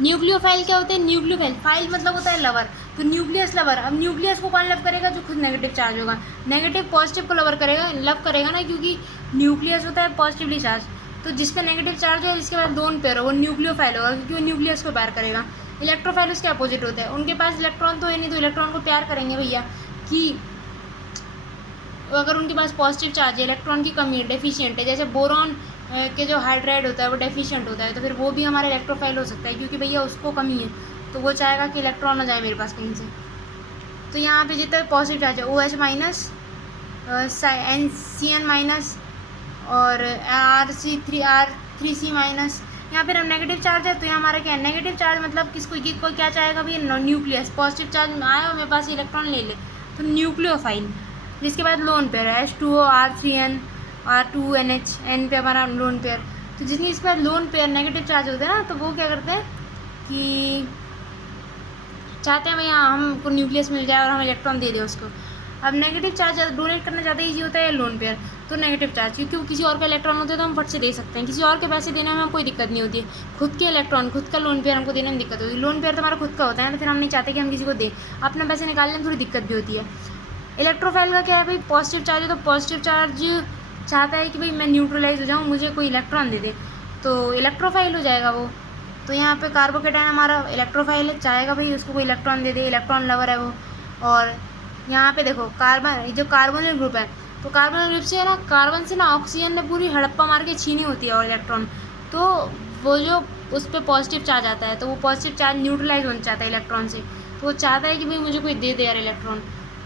Nucleophile क्या होते हैं? न्यूक्लियोफाइल, फाइल मतलब होता है लवर, तो न्यूक्लियस लवर। अब न्यूक्लियस को कौन लव करेगा? जो खुद नेगेटिव चार्ज होगा। नेगेटिव पॉजिटिव को लव करेगा ना, क्योंकि न्यूक्लियस होता है पॉजिटिवली चार्ज। तो जिस पे नेगेटिव चार्ज है जिसके पास लोन पेयर हो वो न्यूक्लियोफाइल होगा, क्योंकि वो न्यूक्लियस को प्यार करेगा। इलेक्ट्रोफाइल उसके अपोजिट होता है, उनके पास इलेक्ट्रॉन तो है नहीं, तो इलेक्ट्रॉन को प्यार करेंगे भैया कि अगर उनके पास पॉजिटिव चार्ज है, इलेक्ट्रॉन की कमी है, डेफिशिएंट है, जैसे बोरॉन के जो हाइड्राइड होता है वो डेफिशिएंट होता है, तो फिर वो भी हमारा इलेक्ट्रोफाइल हो सकता है, क्योंकि भैया उसको कमी है, तो वो चाहेगा कि इलेक्ट्रॉन ना जाए मेरे पास कहीं से। तो यहाँ पे जितना पॉजिटिव चार्ज है OH माइनस, CN माइनस और R3C माइनस। यहाँ पर हम नेगेटिव चार्ज है, तो यहाँ हमारा क्या है? नेगेटिव चार्ज मतलब किसको कोई क्या चाहेगा भैया? न्यूक्लियस। पॉजिटिव चार्ज आया और मेरे पास इलेक्ट्रॉन ले ले, तो न्यूक्लियोफाइल। जिसके बाद लोन पेयर है H2O R3N R2NH, N पे हमारा लोन पेयर। तो जितनी इसके बाद लोन पेयर नेगेटिव चार्ज होते हैं ना, तो वो क्या करते हैं कि चाहते हैं भैया हमको न्यूक्लियस मिल जाए और हम इलेक्ट्रॉन दे दें उसको। अब नेगेटिव चार्ज डोनेट करना ज़्यादा ईजी होता है लोन पेयर, तो नेगेटिव चार्ज, क्योंकि वो किसी और का इलेक्ट्रॉन होता है तो हम फट से दे सकते हैं, किसी और के पैसे देने में हमें कोई दिक्कत नहीं होती है। खुद के इलेक्ट्रॉन, खुद का लोन पेयर हमको देने में दिक्कत होती है। लोन पेयर तो हमारा खुद का होता है, तो फिर हम नहीं चाहते कि हम किसी को दें, अपने पैसे निकालने में थोड़ी दिक्कत भी होती है। इलेक्ट्रोफाइल का क्या है भाई? पॉजिटिव चार्ज है, तो पॉजिटिव चार्ज चाहता है कि भाई मैं न्यूट्रलाइज हो जाऊँ, मुझे कोई इलेक्ट्रॉन दे दे, तो इलेक्ट्रोफाइल हो जाएगा वो। तो यहाँ पे कार्बोकेटायन हमारा इलेक्ट्रोफाइल चाहेगा भाई उसको कोई इलेक्ट्रॉन दे दे, इलेक्ट्रॉन लवर है वो। और यहाँ पे देखो कार्बन, जो कार्बोनिल ग्रुप है, तो कार्बोनिल ग्रुप से है ना, कार्बन से ना ऑक्सीजन ने पूरी हड़प्पा मार के छीनी होती है और इलेक्ट्रॉन, तो वो जो उस पर पॉजिटिव चार्ज आता है, तो वो पॉजिटिव चार्ज न्यूट्रलाइज होना चाहता है इलेक्ट्रॉन से, तो वो चाहता है कि भाई मुझे कोई दे दे यार इलेक्ट्रॉन।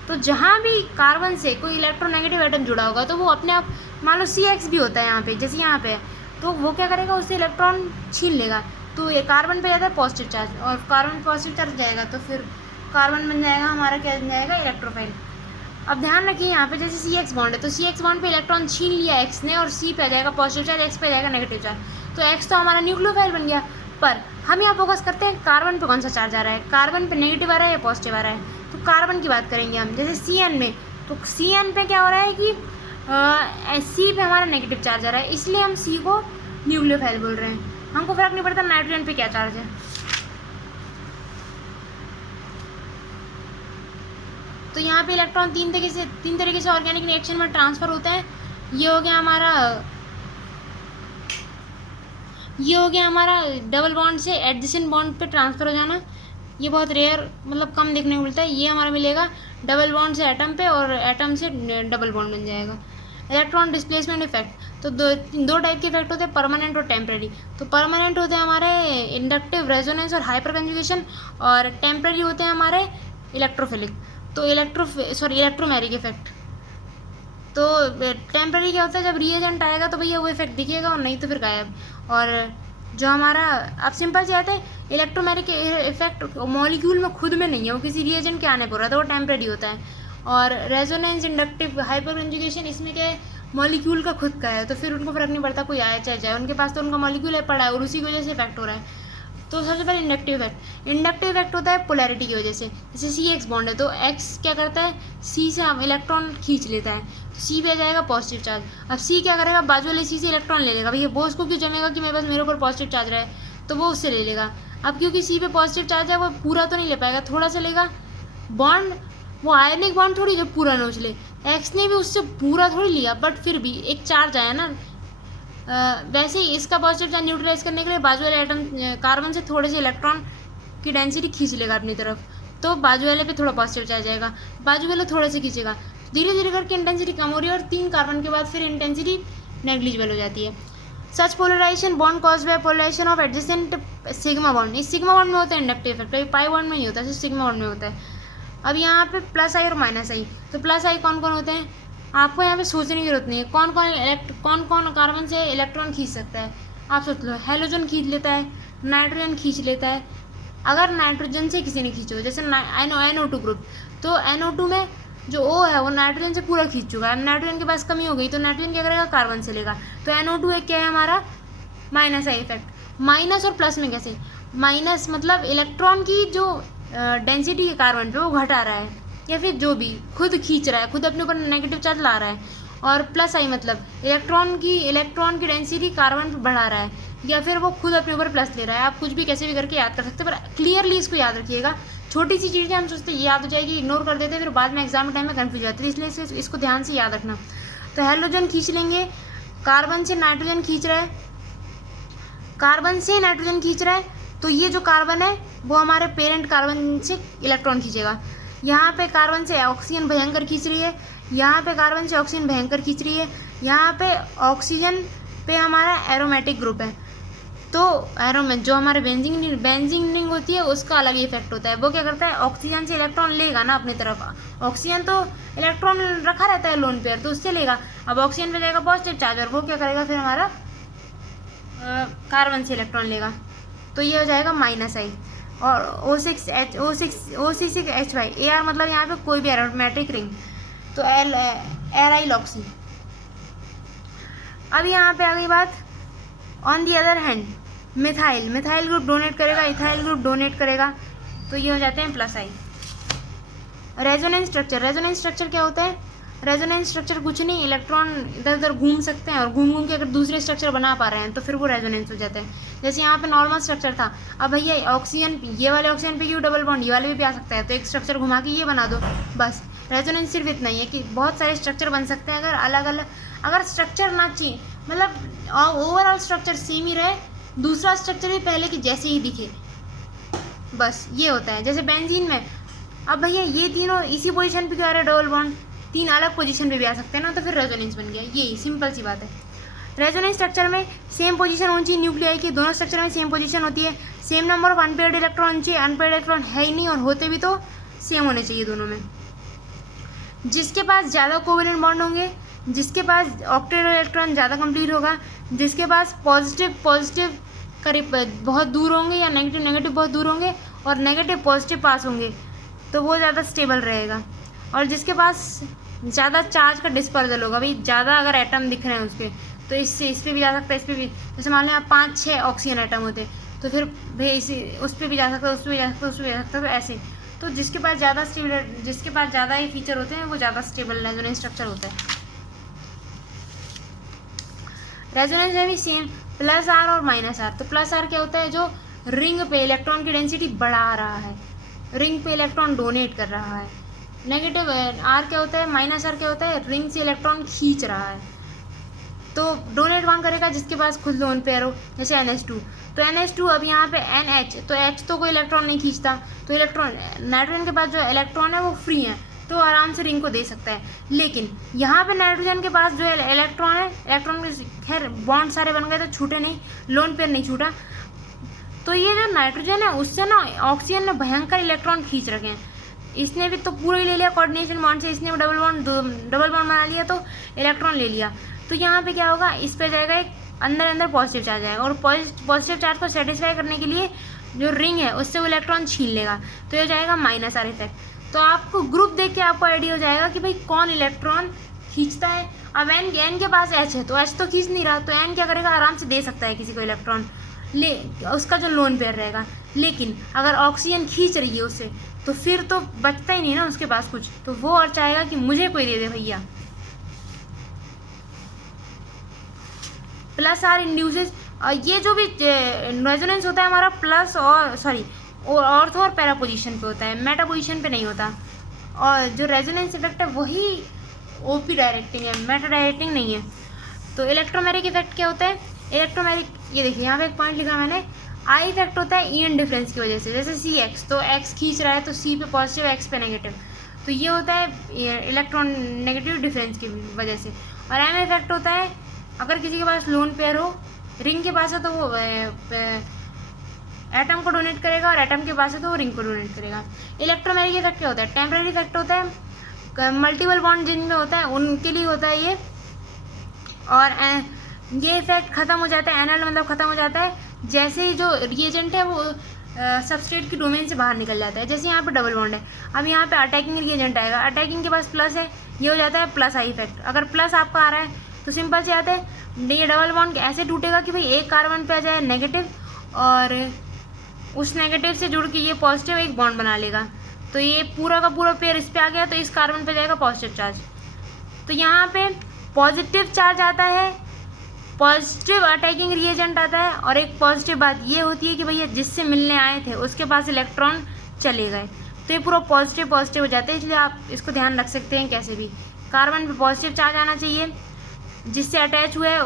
तो जहाँ भी कार्बन से कोई इलेक्ट्रोनेगेटिव एटम जुड़ा होगा, तो वो अपने आप, मान लो CX भी होता है यहाँ पे, जैसे यहाँ पे है, तो वो क्या करेगा? उससे इलेक्ट्रॉन छीन लेगा, तो ये कार्बन पे जाता है पॉजिटिव चार्ज, और कार्बन पॉजिटिव चार्ज जाएगा, तो फिर कार्बन बन जाएगा हमारा, क्या बन जाएगा? इलेक्ट्रोफाइल। अब ध्यान रखिए यहाँ पे जैसे CX बॉन्ड है, तो CX बॉन्ड पे इलेक्ट्रॉन छीन लिया X ने, और C पे आ जाएगा पॉजिटिव चार्ज, X पे आ जाएगा नेगेटिव चार्ज, तो X तो हमारा न्यूक्लियोफाइल बन गया। पर हम यहाँ फोकस करते हैं कार्बन पे कौन सा चार्ज आ रहा है, कार्बन पे नेगेटिव आ रहा है या पॉजिटिव आ रहा है, तो कार्बन की बात करेंगे हम। जैसे CN में, तो CN पे क्या हो रहा है कि C पे हमारा नेगेटिव चार्ज आ रहा है, इसलिए हम C को न्यूक्लियोफाइल बोल रहे हैं। हमको फर्क नहीं पड़ता नाइट्रोजन पे क्या चार्ज है। तो यहाँ पे इलेक्ट्रॉन तीन तरीके से ऑर्गेनिक रिएक्शन में ट्रांसफ़र होते हैं। ये हो गया हमारा डबल बॉन्ड से एडजेसेंट बॉन्ड पे ट्रांसफ़र हो जाना, ये बहुत रेयर, मतलब कम देखने को मिलता है। ये हमारा मिलेगा डबल बॉन्ड से एटम पे, और एटम से डबल बॉन्ड बन जाएगा। इलेक्ट्रॉन डिस्प्लेसमेंट इफेक्ट, तो दो टाइप के इफेक्ट होते हैं, परमानेंट और टेम्प्रेरी। तो परमानेंट होते हैं हमारे इंडक्टिव रेजोनेंस और हाइपर कंजुगेशन, और टेम्प्रेरी होते हैं हमारे इलेक्ट्रोफिलिक, तो इलेक्ट्रोमेरिक इफेक्ट। तो टेम्प्रेरी क्या होता है? जब रिएजेंट आएगा तो भैया वो इफेक्ट दिखेगा, और नहीं तो फिर गायब। और जो हमारा, अब सिंपल से आता है, इलेक्ट्रोमेरिक इफेक्ट मॉलिक्यूल में खुद में नहीं है, वो किसी रिएजेंट के आने पर रहा, तो वो टेम्प्रेरी होता है। और रेजोनेंस, इंडक्टिव, हाइपर कंजुगेशन, इसमें क्या है? मॉलिक्यूल का खुद का है, तो फिर उनको फ़र्क नहीं पड़ता कोई आए चाहे जाए, उनके पास तो उनका मॉलिक्यूल है पड़ा है, और उसी की वजह से इफेक्ट हो रहा है। तो सबसे पहले इंडक्टिव इफेक्ट होता है पोलैरिटी की वजह से। जैसे CX बॉन्ड है, तो X क्या करता है? C से हम इलेक्ट्रॉन खींच लेता है, तो C पे आ जाएगा पॉजिटिव चार्ज। अब C क्या करेगा? बाजू वाले C से इलेक्ट्रॉन ले लेगा, भैया वो उसको क्यों जमेगा कि मेरे ऊपर पॉजिटिव चार्ज रहा है, तो वो उससे ले लेगा। अब क्योंकि C पे पॉजिटिव चार्ज है, वो पूरा तो नहीं ले पाएगा, थोड़ा सा लेगा। बॉन्ड, वो आयनिक बॉन्ड थोड़ी जो पूरा नोच ले, X ने भी उससे पूरा थोड़ी लिया, बट फिर भी एक चार्ज आया ना। वैसे ही इसका पॉजिटिव चार्ज न्यूट्रलाइज करने के लिए बाजू वाले एटम कार्बन से थोड़े से इलेक्ट्रॉन की डेंसिटी खींच लेगा अपनी तरफ, तो बाजू वाले पे थोड़ा पॉजिटिव चार्ज आएगा, बाजू वाले थोड़े से खींचेगा, धीरे धीरे करके इंटेंसिटी कम हो रही है, और 3 कार्बन के बाद फिर इंटेंसिटी नेग्लिजिबल हो जाती है। Such polarisation bond cause by polarisation of adjacent sigma bond. इस सिग्मा बॉन्ड में होता है इंडक्टिव इफेक्ट, पाई बॉन्ड में नहीं होता, सिर्फ सिग्मा बॉन्ड में होता है। अब यहाँ पे प्लस आई और माइनस आई, तो प्लस आई कौन कौन होते हैं? आपको यहाँ पे सोचने की जरूरत नहीं है, कौन कौन कार्बन से इलेक्ट्रॉन खींच सकता है, आप सोच लो। हेलोजन खींच लेता है, नाइट्रोजन खींच लेता है। अगर नाइट्रोजन से किसी ने खींचो, जैसे NO2 ग्रुप, तो NO2 में जो O है वो नाइट्रोजन से पूरा खींच चुका है, अब नाइट्रोजन के पास कमी हो गई, तो नाइट्रोजन क्या करेगा? कार्बन से लेगा, तो NO2 एक क्या है हमारा? Minus I effect. माइनस और प्लस में कैसे? माइनस मतलब इलेक्ट्रॉन की जो डेंसिटी है कार्बन पे वो घटा रहा है, या फिर जो भी खुद खींच रहा है, खुद अपने ऊपर नेगेटिव चार्ज ला रहा है, और प्लस आई मतलब इलेक्ट्रॉन की डेंसिटी कार्बन पर बढ़ा रहा है, या फिर वो खुद अपने ऊपर प्लस ले रहा है। आप कुछ भी कैसे भी करके याद कर सकते हैं, पर क्लियरली इसको याद रखिएगा। छोटी सी चीज़ें हम सोचते हैं याद हो जाएगी, इग्नोर कर देते हैं, फिर बाद में एग्जाम टाइम में कन्फ्यूज जाते हैं, इसलिए इसको ध्यान से याद रखना। तो हेलोजन खींच लेंगे, कार्बन से नाइट्रोजन खींच रहा है, कार्बन से नाइट्रोजन खींच रहा है, तो ये जो कार्बन है वो हमारे पेरेंट कार्बन से इलेक्ट्रॉन खींचेगा। यहाँ पे कार्बन से ऑक्सीजन भयंकर खींच रही है, यहाँ पे कार्बन से ऑक्सीजन भयंकर खींच रही है, यहाँ पे ऑक्सीजन पे हमारा एरोमेटिक ग्रुप है। तो एरोमेट जो हमारे बेंजीन रिंग होती है उसका अलग इफेक्ट होता है। वो क्या करता है, ऑक्सीजन से इलेक्ट्रॉन लेगा ना अपनी तरफ, ऑक्सीजन तो इलेक्ट्रॉन रखा रहता है लोन पेयर, तो उससे लेगा। अब ऑक्सीजन पे जाएगा पॉजिटिव चार्ज, और वो क्या करेगा फिर हमारा कार्बन से इलेक्ट्रॉन लेगा, तो ये हो जाएगा -I। और O6H5 Ar मतलब यहाँ पे कोई भी एरोमेटिक रिंग, तो एराइलॉक्सी। अब यहाँ पे आ गई बात, on the other hand methyl group donate करेगा, इथाइल ग्रुप डोनेट करेगा, तो ये हो जाते हैं +I। रेजोनेंस स्ट्रक्चर क्या होता है? रेजोनेंस स्ट्रक्चर कुछ नहीं, इलेक्ट्रॉन इधर उधर घूम सकते हैं और घूम के अगर दूसरे स्ट्रक्चर बना पा रहे हैं तो फिर वो रेजोनेंस हो जाता है। जैसे यहाँ पे नॉर्मल स्ट्रक्चर था, अब भैया ऑक्सीजन ये वाले ऑक्सीजन पे क्यों डबल बॉन्ड, ये वाले भी आ सकता है, तो एक स्ट्रक्चर घुमा के ये बना दो बस। रेजोनेंस सिर्फ इतना ही है कि बहुत सारे स्ट्रक्चर बन सकते हैं, अगर स्ट्रक्चर ना चाहिए, मतलब ओवरऑल स्ट्रक्चर सेम ही रहे, दूसरा स्ट्रक्चर भी पहले की जैसे ही दिखे, बस ये होता है। जैसे बेंजीन में अब भैया ये तीनों इसी पोजीशन पे क्यों आ रहे हैं डबल बॉन्ड, 3 अलग पोजीशन पे भी आ सकते हैं ना, तो फिर रेजोनेंस बन गया, यही सिंपल सी बात है। रेजोनेंस स्ट्रक्चर में सेम पोजीशन होनी चाहिए न्यूक्लियाई की, दोनों स्ट्रक्चर में सेम पोजीशन होती है, same number of unpaired electron होनी चाहिए, अनपेयर्ड इलेक्ट्रॉन है ही नहीं, और होते भी तो सेम होने चाहिए दोनों में। जिसके पास ज़्यादा कोवेलेंट बॉन्ड होंगे, जिसके पास ऑक्टेट इलेक्ट्रॉन ज़्यादा कंप्लीट होगा, जिसके पास पॉजिटिव करीब बहुत दूर होंगे या नेगेटिव बहुत दूर होंगे, और नेगेटिव पॉजिटिव पास होंगे, तो वो ज़्यादा स्टेबल रहेगा। और जिसके पास ज़्यादा चार्ज का डिस्पर्जल होगा, भाई ज़्यादा अगर एटम दिख रहे हैं उसके, तो इस पर भी जा सकता है, इस पर भी। जैसे मान लें आप 5-6 ऑक्सीजन एटम होते, तो फिर भाई उस पर भी जा सकता है, उस पर भी जा सकता है, उस पर भी जा सकता है, तो ऐसे। तो जिसके पास ज़्यादा ही फीचर होते हैं वो ज़्यादा स्टेबल रेजोनेंस स्ट्रक्चर होता है। रेजोनेंस में भी सेम +R और -R। तो +R क्या होता है, जो रिंग पे इलेक्ट्रॉन की डेंसिटी बढ़ा रहा है, रिंग पे इलेक्ट्रॉन डोनेट कर रहा है। नेगेटिव R क्या होता है, -R क्या होता है, रिंग से इलेक्ट्रॉन खींच रहा है। तो डोनेट कौन करेगा, जिसके पास खुद लोन पेयर हो, जैसे NH2। तो NH2 अब यहाँ पे NH, तो H तो कोई इलेक्ट्रॉन नहीं खींचता, तो नाइट्रोजन के पास जो इलेक्ट्रॉन है वो फ्री है, तो आराम से रिंग को दे सकता है। लेकिन यहाँ पे नाइट्रोजन के पास जो इलेक्ट्रॉन है, इलेक्ट्रॉन के खैर बॉन्ड सारे बन गए तो छूटे नहीं, लोन पेयर नहीं छूटा, तो ये जो नाइट्रोजन है उससे ना ऑक्सीजन ने भयंकर इलेक्ट्रॉन खींच रखे हैं। इसने भी तो पूरा ही ले लिया कोऑर्डिनेशन बॉन्ड से, इसने भी डबल बॉन्ड बना लिया, तो इलेक्ट्रॉन ले लिया। तो यहाँ पे क्या होगा, इस पे जाएगा एक अंदर पॉजिटिव चार्ज आएगा, और पॉजिटिव चार्ज को सेटिस्फाई करने के लिए जो रिंग है उससे वो इलेक्ट्रॉन छीन लेगा, तो ये जाएगा -R इफेक्ट। तो आपको ग्रुप देख के आपको आइडिया हो जाएगा कि भाई कौन इलेक्ट्रॉन खींचता है। अब N के पास H है, तो H तो खींच नहीं रहा, तो N क्या करेगा, आराम से दे सकता है किसी को इलेक्ट्रॉन, उसका जो लोन पेयर रहेगा। लेकिन अगर ऑक्सीजन खींच रही है उससे, तो फिर तो बचता ही नहीं ना उसके पास कुछ, तो वो और चाहेगा कि मुझे कोई दे दे भैया। +R इंड्यूसेस, ये जो भी रेजोनेंस होता है हमारा ऑर्थो और पैरा पोजीशन पे होता है, मेटा पोजीशन पे नहीं होता। और जो रेजोनेंस इफेक्ट है वही OP डायरेक्टिंग है, मेटा डायरेक्टिंग नहीं है। तो इलेक्ट्रोमैग्नेटिक इफेक्ट क्या होता है, ये देखिए यहाँ पे एक पॉइंट लिखा मैंने, I इफेक्ट होता है ईएन डिफरेंस की वजह से। जैसे CX, तो X खींच रहा है तो C पे पॉजिटिव, X पे नेगेटिव, तो ये होता है इलेक्ट्रॉन नेगेटिव डिफरेंस की वजह से। और M इफेक्ट होता है अगर किसी के पास लोन पेयर हो, रिंग के पास है तो वो एटम को डोनेट करेगा, और एटम के पास है तो वो रिंग को डोनेट करेगा। इलेक्ट्रोमैग्नेटिक इफेक्ट क्या होता है, टेम्परेरी इफेक्ट होता है, मल्टीपल बॉन्ड जिनमें होता है उनके लिए होता है ये। और ये इफेक्ट ख़त्म हो जाता है, एनल मतलब ख़त्म हो जाता है जैसे ही जो रिएजेंट है वो सबस्ट्रेट की डोमेन से बाहर निकल जाता है। जैसे यहाँ पे डबल बॉन्ड है, अब यहाँ पे अटैकिंग रिएजेंट आएगा, अटैकिंग के पास प्लस है, ये हो जाता है +I इफेक्ट। अगर प्लस आपका आ रहा है तो सिंपल से आते हैं, ये डबल बॉन्ड ऐसे टूटेगा कि भाई एक कार्बन पे आ जाए नेगेटिव, और उस नेगेटिव से जुड़ के ये पॉजिटिव एक बॉन्ड बना लेगा, तो ये पूरा का पूरा पेयर इस पे आ गया, तो इस कार्बन पे जाएगा पॉजिटिव चार्ज। तो यहाँ पे पॉजिटिव चार्ज आता है, पॉजिटिव अटैकिंग रिएजेंट आता है, और एक पॉजिटिव बात ये होती है कि भैया जिससे मिलने आए थे उसके पास इलेक्ट्रॉन चले गए, तो ये पूरा पॉजिटिव पॉजिटिव हो जाता है। इसलिए आप इसको ध्यान रख सकते हैं कैसे भी। कार्बन पे पॉजिटिव चार्ज आना चाहिए जिससे अटैच हुआ है,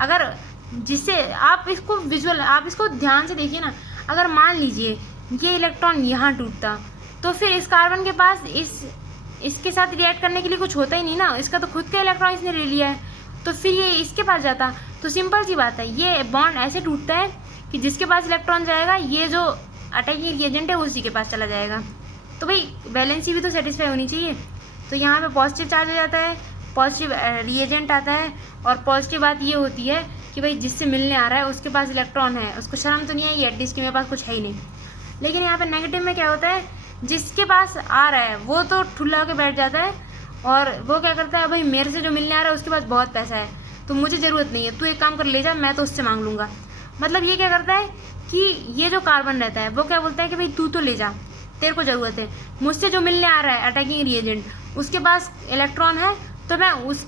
अगर जिससे आप इसको ध्यान से देखिए ना, अगर मान लीजिए ये इलेक्ट्रॉन यहाँ टूटता तो फिर इस कार्बन के पास इसके साथ रिएक्ट करने के लिए कुछ होता ही नहीं ना, इसका तो खुद का इलेक्ट्रॉन इसने ले लिया है, तो फिर ये इसके पास जाता। तो सिंपल सी बात है, ये बॉन्ड ऐसे टूटता है कि जिसके पास इलेक्ट्रॉन जाएगा ये जो अटैकिंग रिएजेंट है उसी के पास चला जाएगा। तो भाई वैलेंसी भी तो सेटिस्फाई होनी चाहिए। तो यहाँ पे पॉजिटिव चार्ज हो जाता है, पॉजिटिव रिएजेंट आता है, और पॉजिटिव बात ये होती है कि भाई जिससे मिलने आ रहा है उसके पास इलेक्ट्रॉन है, उसको शर्म तो नहीं आई एटलीस्ट कि मेरे पास कुछ है ही नहीं। लेकिन यहाँ पे नेगेटिव में क्या होता है, जिसके पास आ रहा है वो तो ठुल्ला के बैठ जाता है, और वो क्या करता है, भाई मेरे से जो मिलने आ रहा है उसके पास बहुत पैसा है तो मुझे ज़रूरत नहीं है, तू एक काम कर ले जा, मैं तो उससे मांग लूँगा। मतलब ये क्या करता है कि ये जो कार्बन रहता है वो क्या बोलता है कि भाई तू तो ले जा, तेरे को ज़रूरत है, मुझसे जो मिलने आ रहा है अटैकिंग रिएजेंट उसके पास इलेक्ट्रॉन है, तो मैं उस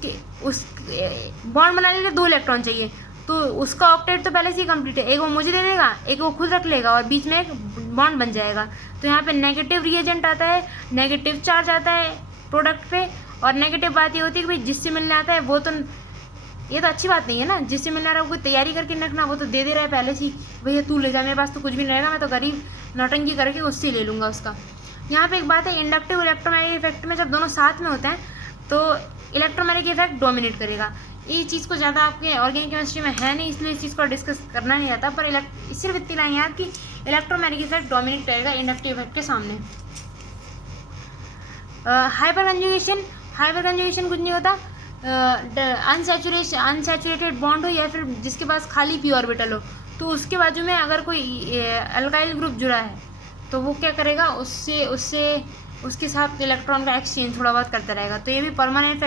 बॉन्ड बनाने के लिए 2 इलेक्ट्रॉन चाहिए, तो उसका ऑक्टेट तो पहले से ही कंप्लीट है, एक वो मुझे दे देगा, एक वो खुद रख लेगा, और बीच में एक बॉन्ड बन जाएगा। तो यहाँ पे नेगेटिव रिएजेंट आता है, नेगेटिव चार्ज आता है प्रोडक्ट पे, और नेगेटिव बात ये होती है कि भाई जिससे मिलने आता है वो तो, ये तो अच्छी बात नहीं है ना, जिससे मिलने रहा है वो कोई तैयारी करके रखना, वो तो दे रहा है पहले से ही, भैया तू ले जा, मेरे पास तो कुछ भी नहीं रहेगा, मैं तो गरीब नौटंकी करके उससे ले लूँगा उसका। यहाँ पे एक बात है, इंडक्टिव इलेक्ट्रोमैग्नेटिक इफेक्ट में जब दोनों साथ में होते हैं तो इलेक्ट्रोमैग्नेटिक इफेक्ट डोमिनेट करेगा। ये चीज़ को ज़्यादा आपके ऑर्गेनिक केमिस्ट्री में है नहीं, इसलिए इस चीज़ को डिस्कस करना नहीं आता, पर सिर्फ इतनी लाइन याद कि इलेक्ट्रोमैग्नेटिक इफेक्ट डोमिनेट करेगा इंडक्टिव इफेक्ट के सामने। हाइपर कंजुगेशन कुछ नहीं होता, अनसैचुरेटेड बॉन्ड हो या फिर जिसके पास खाली पी ऑर्बिटल हो, तो उसके बाजू में अगर कोई अल्काइल ग्रुप जुड़ा है तो वो क्या करेगा, उसके साथ इलेक्ट्रॉन का एक्सचेंज थोड़ा बहुत करता रहेगा। तो ये भी परमानेंट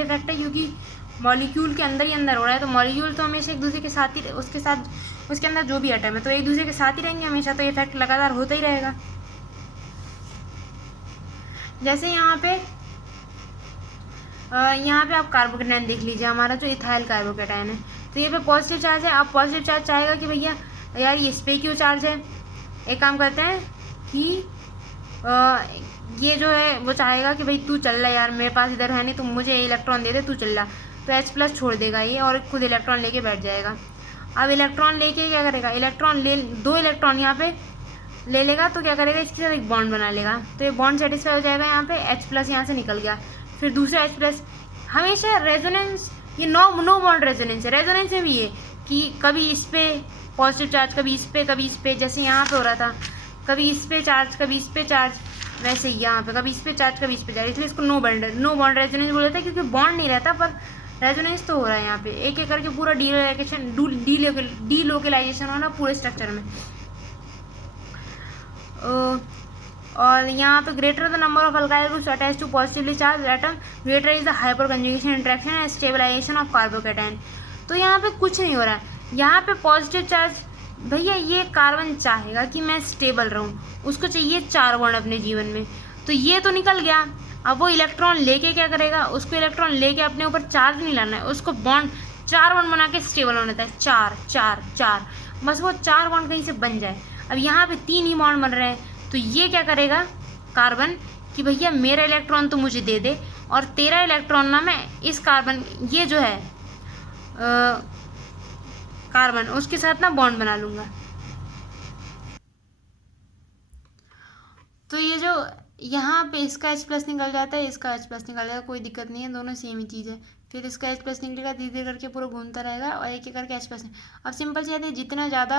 इफेक्ट है, क्योंकि मॉलिक्यूल के अंदर ही अंदर हो रहा है, तो मॉलिक्यूल तो हमेशा एक दूसरे के साथ ही, उसके अंदर जो भी एटम है तो एक दूसरे के साथ ही रहेंगे हमेशा, तो ये इफेक्ट लगातार होता ही रहेगा। जैसे यहाँ पे आप कार्बोकेटायन देख लीजिए, हमारा जो इथाइल कार्बोकेटायन है, तो ये पे पॉजिटिव चार्ज है। अब पॉजिटिव चार्ज चाहेगा कि भैया यार ये इस पे क्यों चार्ज है, एक काम करते हैं कि ये जो है वो चाहेगा कि भाई तू चल रहा यार, मेरे पास इधर है नहीं, तो मुझे इलेक्ट्रॉन दे दे, तू चल रहा, तो H+ छोड़ देगा ये और खुद इलेक्ट्रॉन लेके बैठ जाएगा। अब इलेक्ट्रॉन लेके क्या करेगा, 2 इलेक्ट्रॉन यहाँ पे ले लेगा, तो क्या करेगा, इसके साथ एक बॉन्ड बना लेगा, तो ये बॉन्ड सेटिस्फाई हो जाएगा, यहाँ पे H+ यहाँ से निकल गया, फिर दूसरा H+। हमेशा रेजोनेंस, ये नो बॉन्ड रेजोनेंस है। रेजोनेंस में भी ये कि कभी इस पे पॉजिटिव चार्ज, कभी इस पे, जैसे यहाँ पे हो रहा था, कभी इस पे चार्ज कभी इस पे चार्ज, वैसे ही यहाँ पे कभी इस पे चार्ज कभी इस पे चार्ज, इसलिए इसको नो बॉन्ड रेजोनेंस बोल देते हैं, क्योंकि बॉन्ड नहीं रहता पर रेजोनेंस तो हो रहा है। यहाँ पे एक एक करके पूरा डीलोकलाइजेशन हो रहा पूरे स्ट्रक्चर में। और यहाँ पे greater the number of alkyl groups attach to positively charge atom, greater is the hyperconjugation interaction and stabilization of carbocation. तो यहाँ पे कुछ नहीं हो रहा है, यहाँ पे पॉजिटिव चार्ज, भैया ये कार्बन चाहेगा कि मैं स्टेबल रहूँ, उसको चाहिए 4 बॉन्ड अपने जीवन में, तो ये तो निकल गया। अब वो इलेक्ट्रॉन लेके क्या करेगा, उसको इलेक्ट्रॉन लेके अपने ऊपर चार्ज नहीं लाना है, उसको बॉन्ड 4 बॉन्ड बना के स्टेबल होना था, 4 4 4, बस वो 4 बॉन्ड कहीं से बन जाए। अब यहाँ पे 3 ही बॉन्ड बन रहे हैं, तो ये क्या करेगा कार्बन कि भैया मेरा इलेक्ट्रॉन तो मुझे दे दे, और तेरा इलेक्ट्रॉन ना मैं इस कार्बन, ये जो है कार्बन, उसके साथ ना बॉन्ड बना लूँगा। तो ये जो यहाँ पे इसका H+ निकल जाता है, इसका H+ निकल जाएगा, कोई दिक्कत नहीं है, दोनों सेम ही चीज़ है। फिर इसका H+ निकलेगा, धीरे धीरे करके पूरा घूमता रहेगा, और एक एक करके H+। अब सिंपल सी बात है, जितना ज़्यादा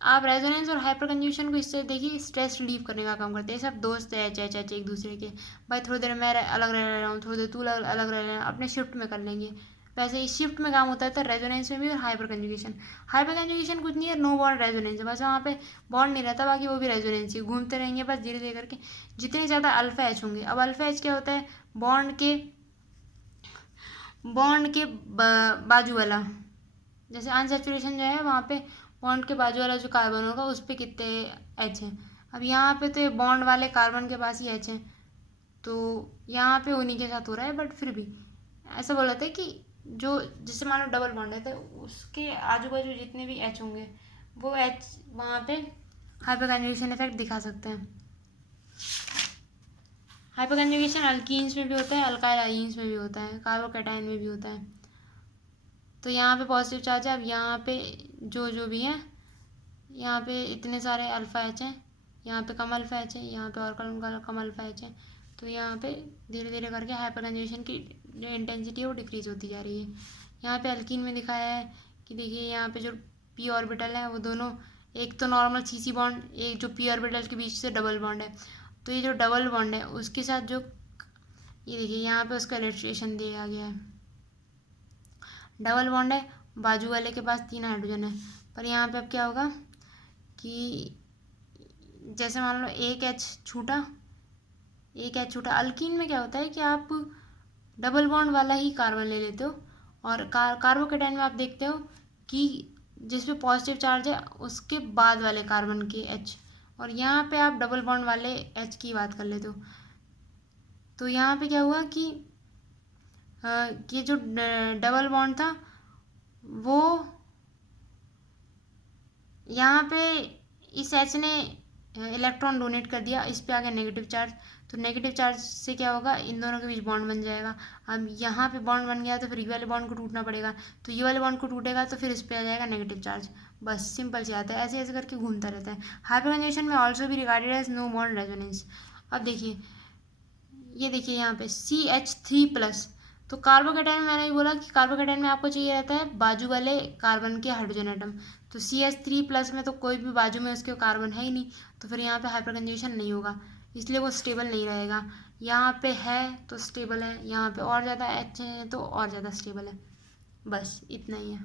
आप रेजोनेंस और हाइपर कंजुगेशन को इससे देखिए स्ट्रेस रिलीव करने का काम करते हैं। सब दोस्त है H एक दूसरे के, भाई थोड़ी देर मैं अलग रह रहा हूँ, थोड़ी देर तू अलग रह रहा है, अपने शिफ्ट में कर लेंगे। वैसे ही शिफ्ट में काम होता है, तो रेजोनेंस में भी और हाइपर कंजुगेशन कुछ नहीं है, नो बॉन्ड रेजोनेंस है, बस वहाँ पे बॉन्ड नहीं रहता, बाकी वो भी रेजोनेंस ही घूमते रहेंगे बस धीरे धीरे करके, जितने ज़्यादा अल्फा H होंगे। अब अल्फा H क्या होता है, बॉन्ड के बाजू वाला, जैसे अनसैचुरेशन जो है वहाँ पे बॉन्ड के बाजू वाला जो कार्बन होगा उस पर कितने H हैं। अब यहाँ पे तो ये बॉन्ड वाले कार्बन के पास ही H हैं, तो यहाँ पे उन्हीं के साथ हो रहा है, बट फिर भी ऐसा बोला था कि जो जिससे मान लो डबल बॉन्ड है तो उसके आजू बाजू जितने भी एच होंगे वो एच वहाँ पे हाइपर कंजुगेशन इफेक्ट दिखा सकते हैं। हाइपर कंजुगेशन अल्कीन्स में भी होता है, अल्काइल आइन्स में भी होता है, कार्बोकैटायन में भी होता है। तो यहाँ पे पॉजिटिव चार्ज है। अब यहाँ पे जो भी है, यहाँ पे इतने सारे अल्फ़ा एच हैं, यहाँ पे कम अल्फ़ा एच है, यहाँ पे और कम अल्फ़ा एच है। तो यहाँ पे धीरे धीरे करके हाइपर कंजुगेशन की जो इंटेंसिटी है वो डिक्रीज होती जा रही है। यहाँ पे अल्कीन में दिखाया है कि देखिए यहाँ पे जो पी ऑर्बिटल है वो दोनों, एक तो नॉर्मल सी बॉन्ड, एक जो पी ऑर्बिटल के बीच से डबल बॉन्ड है। तो ये जो डबल बॉन्ड है उसके साथ जो, ये देखिए यहाँ पे उसका इलस्ट्रेशन दिया गया है। डबल बॉन्ड है, बाजू वाले के पास 3 हाइड्रोजन है, पर यहाँ पे अब क्या होगा कि जैसे मान लो एक एच छूटा, अल्कीन में क्या होता है कि आप डबल बॉन्ड वाला ही कार्बन ले लेते हो, और कार्बोकेटाइन में आप देखते हो कि जिसपे पॉजिटिव चार्ज है उसके बाद वाले कार्बन के एच, और यहाँ पे आप डबल बॉन्ड वाले एच की बात कर लेते हो। तो यहाँ पे क्या हुआ कि ये जो डबल बॉन्ड था वो यहाँ पे इस एच ने इलेक्ट्रॉन डोनेट कर दिया, इस पे आ गया नेगेटिव चार्ज। तो नेगेटिव चार्ज से क्या होगा, इन दोनों के बीच बॉन्ड बन जाएगा। अब यहाँ पे बॉन्ड बन गया तो फिर ये वाले बॉन्ड को टूटना पड़ेगा, तो ये वाले बॉन्ड को टूटेगा तो फिर इस पे आ जाएगा नेगेटिव चार्ज। बस सिंपल से आता है, ऐसे ऐसे करके घूमता रहता है। हाइपर कंजुगेशन में ऑल्सो भी regarded as no bond resonance. अब देखिए, ये देखिए यहाँ पे CH3+, तो कार्बोकेटाइन में मैंने भी बोला कि कार्बोकेटाइन में आपको चाहिए रहता है बाजू वाले कार्बन के हाइड्रोजन एटम। तो CH3+ में तो कोई भी बाजू में उसके कार्बन है ही नहीं, तो फिर यहाँ पे हाइपर कंजुगेशन नहीं होगा, इसलिए वो स्टेबल नहीं रहेगा। यहाँ पे है तो स्टेबल है, यहाँ पे और ज़्यादा एच है तो और ज़्यादा स्टेबल है। बस इतना ही है।